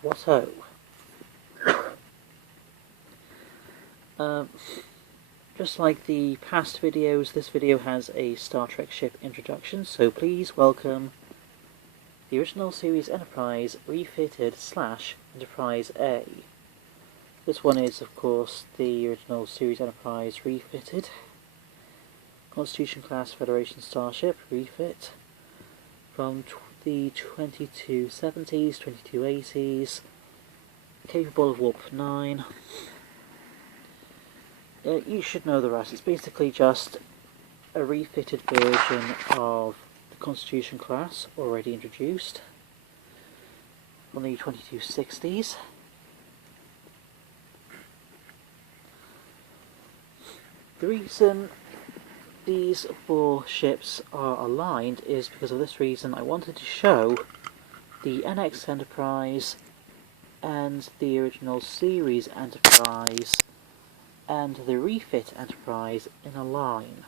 What ho? Just like the past videos, this video has a Star Trek ship introduction, so please welcome the original series Enterprise refitted / Enterprise A. This one is, of course, the original series Enterprise refitted. Constitution class Federation starship refit from the 2270s, 2280s, capable of Warp 9. You should know the rest. It's basically just a refitted version of the Constitution class, already introduced, from the 2260s. The reason these four ships are aligned is because of this reason. I wanted to show the NX Enterprise and the original series Enterprise and the refit Enterprise in a line,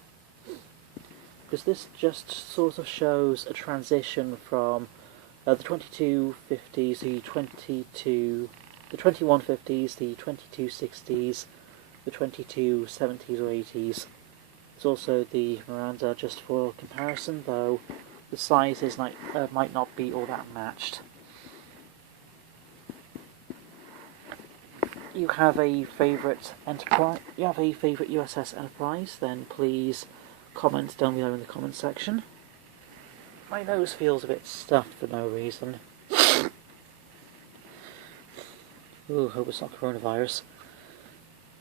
because this just sort of shows a transition from the 2250s, the 2150s, the 2260s, the 2270s or 80s. There's also the Miranda, just for comparison, though the sizes might not be all that matched. You have a favourite Enterprise? You have a favourite USS Enterprise? Then please comment down below in the comment section. My nose feels a bit stuffed for no reason. Ooh, hope it's not coronavirus.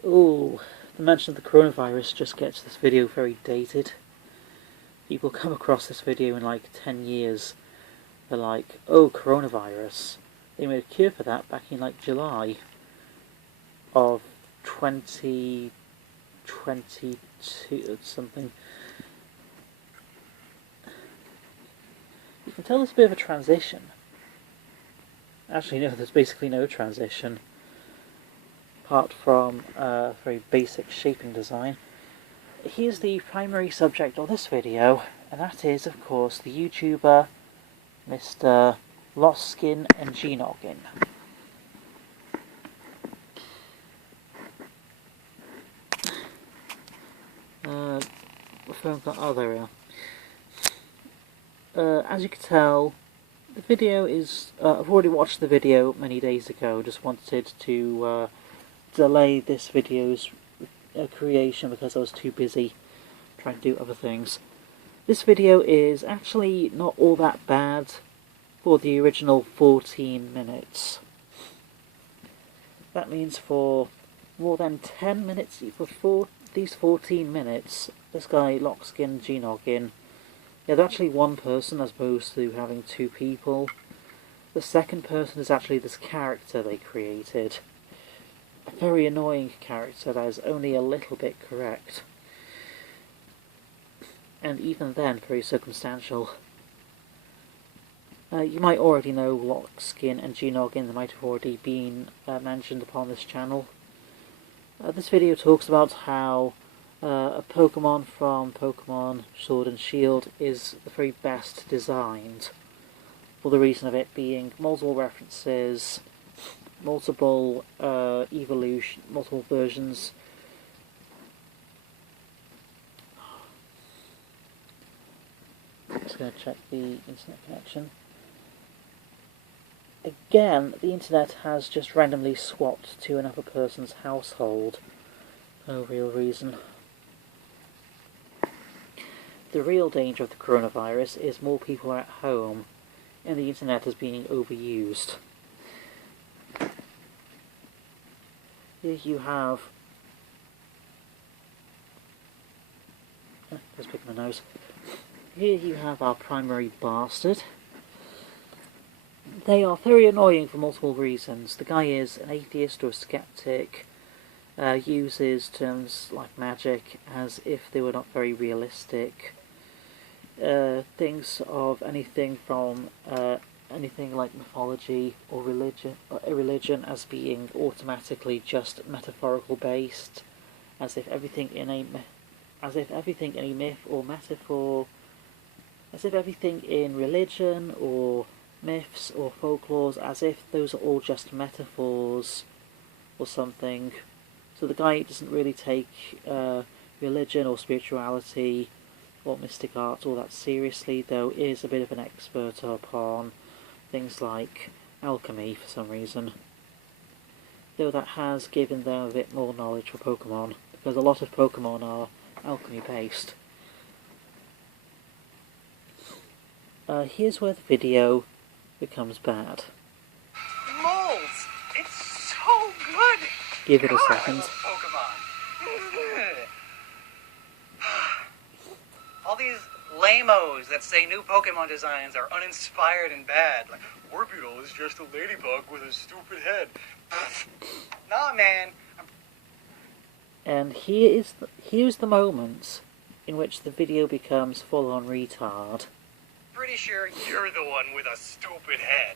Ooh, the mention of the coronavirus just gets this video very dated. People come across this video in like 10 years. They're like, oh, coronavirus. They made a cure for that back in like July of 2022 or something. You can tell there's a bit of a transition. Actually, no, there's basically no transition, apart from a very basic shaping design. Here's the primary subject of this video, and that is, of course, the YouTuber Mr. Lockskin and Gnoggin. Oh, there we are. As you can tell, the video is... I've already watched the video many days ago, just wanted to delay this video's creation because I was too busy trying to do other things. This video is actually not all that bad for the original 14 minutes. That means for more than 10 minutes, for these 14 minutes, this guy, Lockskin Gnoggin, yeah, they're actually one person as opposed to having two people. The second person is actually this character they created. A very annoying character that is only a little bit correct. And even then, very circumstantial. You might already know Lockskin and Gnoggin. They might have already been mentioned upon this channel. This video talks about how a Pokemon from Pokemon Sword and Shield is the very best designed, for the reason of it being multiple references, multiple multiple versions. I'm just going to check the internet connection. Again, the internet has just randomly swapped to another person's household. No real reason. The real danger of the coronavirus is more people are at home, and the internet is being overused. Here you have... Just picking my nose. Here you have our primary bastard. They are very annoying for multiple reasons. The guy is an atheist or a skeptic, uses terms like magic as if they were not very realistic, thinks of anything from anything like mythology or religion as being automatically just metaphorical based, as if everything in a myth or metaphor, as if everything in religion or myths or folklores as if those are all just metaphors or something. So the guy doesn't really take religion or spirituality or mystic arts all that seriously, though is a bit of an expert upon things like alchemy for some reason. Though that has given them a bit more knowledge for Pokemon, because a lot of Pokemon are alchemy based. Here's where the video becomes bad. Molds! It's so good! Give it a God, second. I love Pokemon. All these lamos that say new Pokemon designs are uninspired and bad. Like, Orbital is just a ladybug with a stupid head. Nah, man. And here's the moment in which the video becomes full-on retard. Pretty sure you're the one with a stupid head.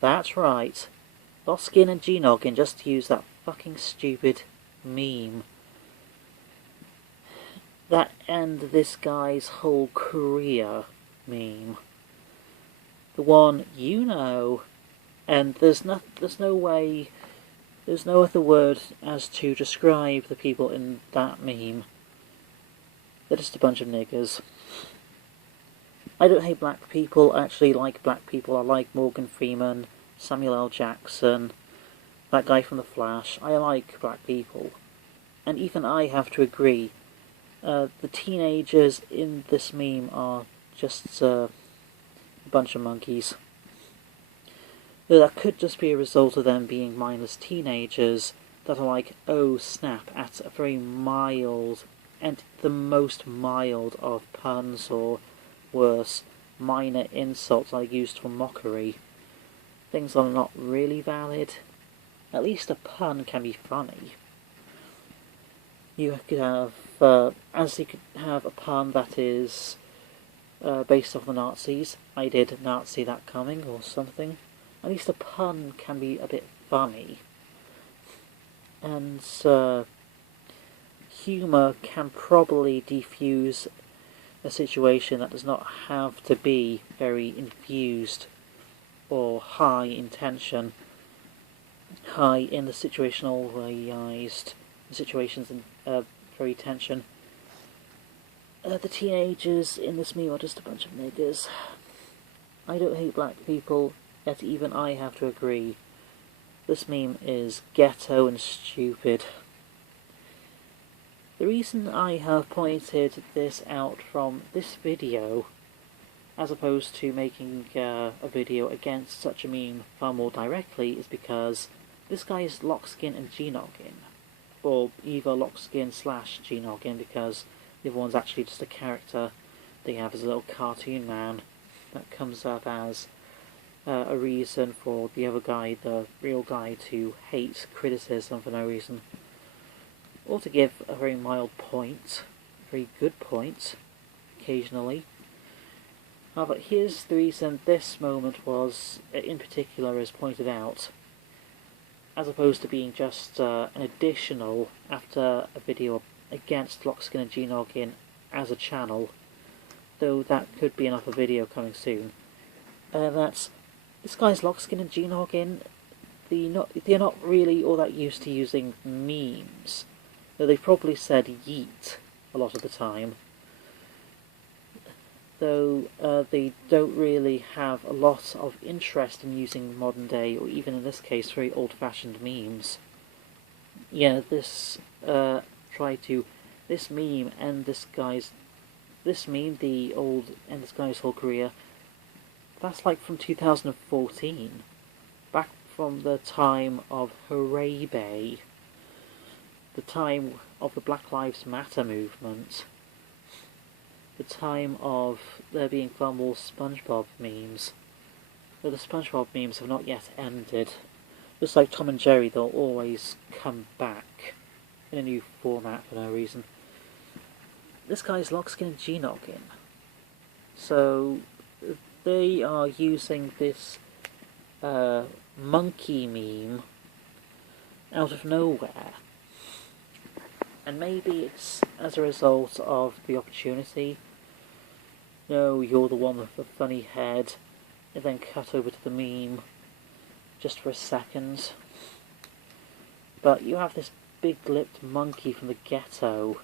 That's right. Lockskin and Gnoggin just used that fucking stupid meme. That and this guy's whole career meme. The one you know, and there's no other word as to describe the people in that meme. They're just a bunch of niggers. I don't hate black people, I actually like black people. I like Morgan Freeman, Samuel L. Jackson, that guy from The Flash. I like black people. And even I have to agree, the teenagers in this meme are just a bunch of monkeys. Though that could just be a result of them being mindless teenagers that are like, oh snap, at a very mild, and the most mild of puns or worse, minor insults are used for mockery. Things are not really valid. At least a pun can be funny. You could have, as you could have a pun that is based off the Nazis. I did Nazi that coming, or something. At least a pun can be a bit funny. And humour can probably defuse a situation that does not have to be very infused or high in tension, high in the situationalized situations and very tension. The teenagers in this meme are just a bunch of niggers. I don't hate black people, yet even I have to agree. This meme is ghetto and stupid. The reason I have pointed this out from this video, as opposed to making a video against such a meme far more directly, is because this guy is Lockskin and Gnoggin. Or either Lockskin / Gnoggin, because the other one's actually just a character they have as a little cartoon man that comes up as a reason for the other guy, the real guy, to hate criticism for no reason. Or to give a very mild point, a very good point, occasionally. However, here's the reason this moment was, in particular, is pointed out, as opposed to being just an additional after a video against Lockskin and Gnoggin as a channel, though that could be another video coming soon. That's this guy's Lockskin and Gnoggin. They're not really all that used to using memes, though they've probably said yeet a lot of the time. Though they don't really have a lot of interest in using modern day, or even in this case, very old-fashioned memes. Yeah, this meme and this guy's whole career, that's like from 2014, back from the time of Hooray Bay, the time of the Black Lives Matter movement, the time of there being far more SpongeBob memes. Though the SpongeBob memes have not yet ended. Just like Tom and Jerry, they'll always come back in a new format for no reason. This guy's Lockskin and Gnoggin. So they are using this monkey meme out of nowhere. And maybe it's as a result of the opportunity. No, you're the one with the funny head. and then cut over to the meme just for a second. But you have this big-lipped monkey from the ghetto,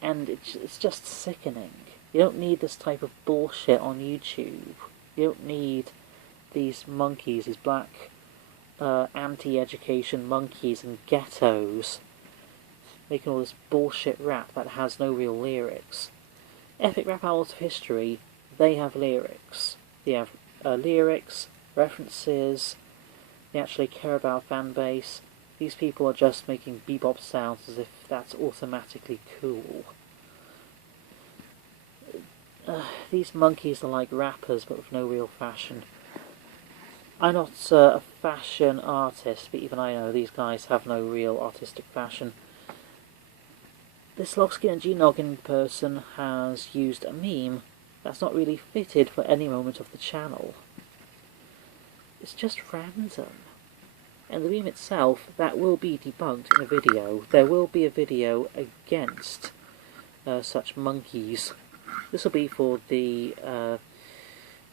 and it's just sickening. You don't need this type of bullshit on YouTube. You don't need these monkeys, these black anti-education monkeys in ghettos, making all this bullshit rap that has no real lyrics. Epic rap albums of history, they have lyrics. They have lyrics, references, they actually care about fan base. These people are just making bebop sounds as if that's automatically cool. These monkeys are like rappers but with no real fashion. I'm not a fashion artist, but even I know these guys have no real artistic fashion. This Lockskin and Gnoggin person has used a meme that's not really fitted for any moment of the channel. It's just random. And the meme itself, that will be debunked in a video. There will be a video against such monkeys. This will be for the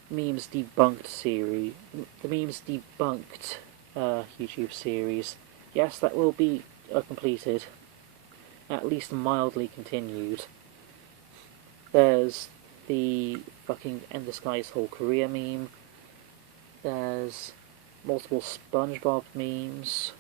Memes Debunked series. The Memes Debunked YouTube series. Yes, that will be completed. At least mildly continued. There's the fucking End the Sky's whole career meme. There's multiple SpongeBob memes.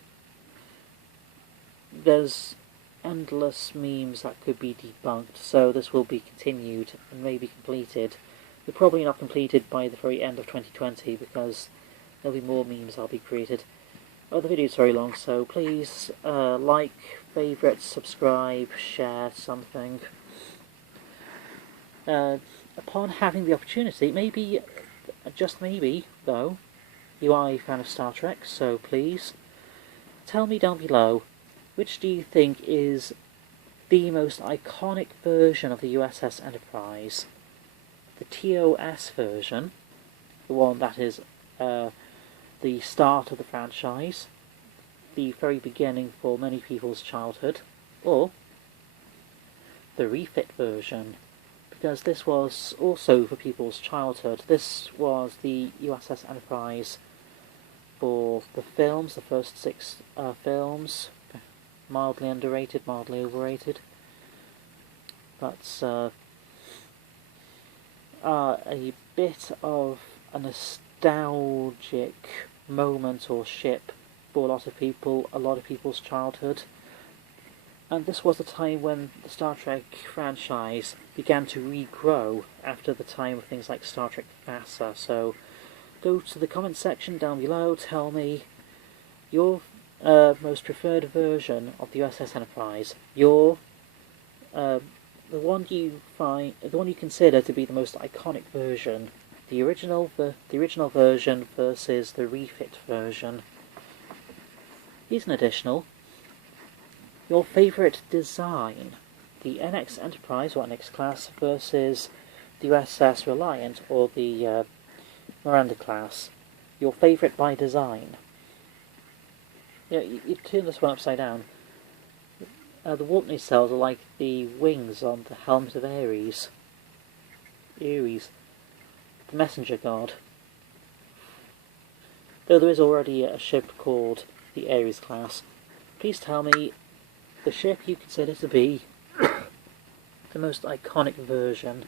There's endless memes that could be debunked, so this will be continued and maybe completed. But probably not completed by the very end of 2020 because there'll be more memes that'll be created. Oh, the video's very long, so please like, favourite, subscribe, share, something. Upon having the opportunity, maybe, just maybe, though, you are a fan of Star Trek, so please tell me down below, which do you think is the most iconic version of the USS Enterprise? The TOS version, the one that is the start of the franchise, the very beginning for many people's childhood, or the refit version, because this was also for people's childhood. This was the USS Enterprise for the films, the first 6 films, mildly underrated, mildly overrated, but a bit of a nostalgic moment or ship for a lot of people's childhood. And this was the time when the Star Trek franchise began to regrow after the time of things like Star Trek FASA. So go to the comment section down below, tell me your most preferred version of the USS Enterprise. Your the one you consider to be the most iconic version. The original version versus the refit version. Here's an additional. Your favourite design. The NX Enterprise, or NX class, versus the USS Reliant, or the Miranda class. Your favourite by design. Yeah, you turn this one upside down. The warp nacelles are like the wings on the helmet of Ares. Ares. The messenger god. Though there is already a ship called the Ares class, please tell me the ship you consider to be the most iconic version